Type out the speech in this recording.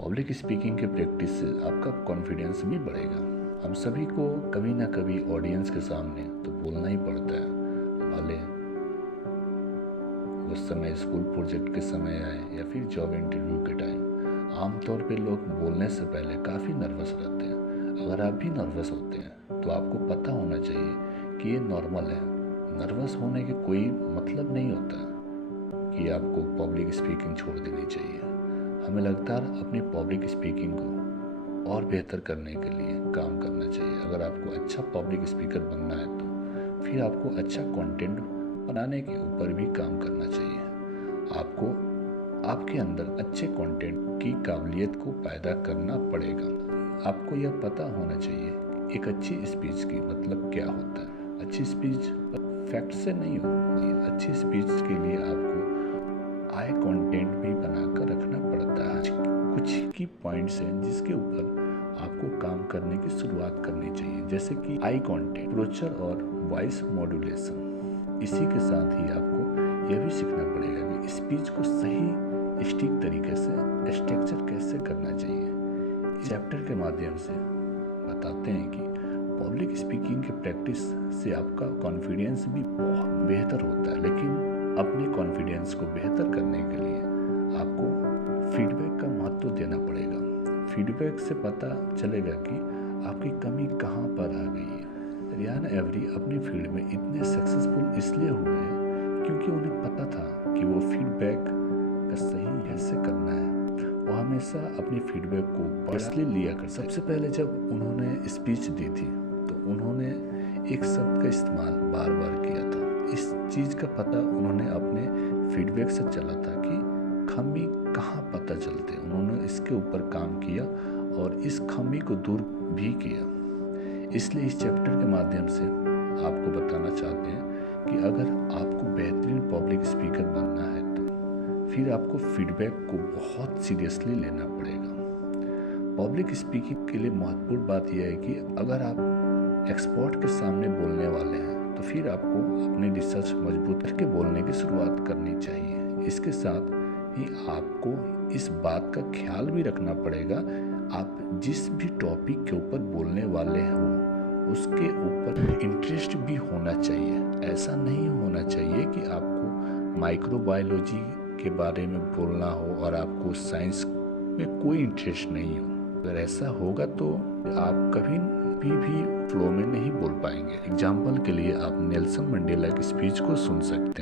Public speaking के practice से आपका कॉन्फिडेंस भी बढ़ेगा। हम सभी को कभी ना कभी ऑडियंस के सामने तो बोलना ही पड़ता है, भले उस समय स्कूल प्रोजेक्ट के समय आए या फिर जॉब इंटरव्यू के टाइम। आमतौर पे लोग बोलने से पहले काफ़ी नर्वस रहते हैं। अगर आप भी नर्वस होते हैं तो आपको पता होना चाहिए कि ये नॉर्मल है। नर्वस होने के कोई मतलब नहीं होता कि आपको पब्लिक स्पीकिंग छोड़ देनी चाहिए। हमें लगातार अपनी पब्लिक स्पीकिंग को और बेहतर करने के लिए काम करना चाहिए। अगर आपको अच्छा पब्लिक स्पीकर बनना है तो फिर आपको अच्छा कंटेंट बनाने के ऊपर भी काम करना चाहिए। आपको आपके अंदर अच्छे कंटेंट की काबिलियत को पैदा करना पड़ेगा। आपको यह पता होना चाहिए एक अच्छी स्पीच की मतलब क्या होता है। अच्छी स्पीच फैक्ट से नहीं होती। अच्छी स्पीच के लिए आपको आई कंटेंट भी बनाकर रखना पड़ता है। कुछ की पॉइंट्स हैं जिसके ऊपर आपको काम करने की शुरुआत करनी चाहिए, जैसे कि आई कंटेंट, पोस्चर और वॉइस मॉड्यूलेशन। इसी के साथ ही आपको यह भी सीखना पड़ेगा कि स्पीच को सही सटीक तरीके से स्ट्रक्चर कैसे करना चाहिए। इस चैप्टर के माध्यम से बताते हैं कि पब्लिक स्पीकिंग के प्रैक्टिस से आपका कॉन्फिडेंस भी बहुत बेहतर होता है, लेकिन अपने कॉन्फिडेंस को बेहतर करने के लिए आपको फीडबैक का महत्व देना पड़ेगा। फीडबैक से पता चलेगा कि आपकी कमी कहाँ पर आ गई है। रियान एवरी अपनी फील्ड में इतने सक्सेसफुल इसलिए हुए हैं क्योंकि उन्हें पता था कि वो फीडबैक का सही कैसे करना है। वो हमेशा अपनी फीडबैक को पर्सनली लिया कर। सबसे पहले जब उन्होंने स्पीच दी थी तो उन्होंने एक शब्द का इस्तेमाल बार बार किया था। इस चीज़ का पता उन्होंने अपने फीडबैक से चला था कि खामी कहाँ पता चलते। उन्होंने इसके ऊपर काम किया और इस खामी को दूर भी किया। इसलिए इस चैप्टर के माध्यम से आपको बताना चाहते हैं कि अगर आपको बेहतरीन पब्लिक स्पीकर बनना है तो फिर आपको फीडबैक को बहुत सीरियसली लेना पड़ेगा। पब्लिक स्पीकिंग के लिए महत्वपूर्ण बात यह है कि अगर आप एक्सपर्ट के सामने बोलने वाले हैं तो फिर आपको अपनी रिसर्च मजबूत करके बोलने की शुरुआत करनी चाहिए। इसके साथ ही आपको इस बात का ख्याल भी रखना पड़ेगा आप जिस भी टॉपिक के ऊपर बोलने वाले हो उसके ऊपर इंटरेस्ट भी होना चाहिए। ऐसा नहीं होना चाहिए कि आपको माइक्रोबायोलॉजी के बारे में बोलना हो और आपको साइंस में कोई इंटरेस्ट नहीं हो। अगर ऐसा होगा तो आप कभी भी फ्लो में नहीं बोल पाएंगे। एग्जाम्पल के लिए आप नेल्सन मंडेला की स्पीच को सुन सकते हैं।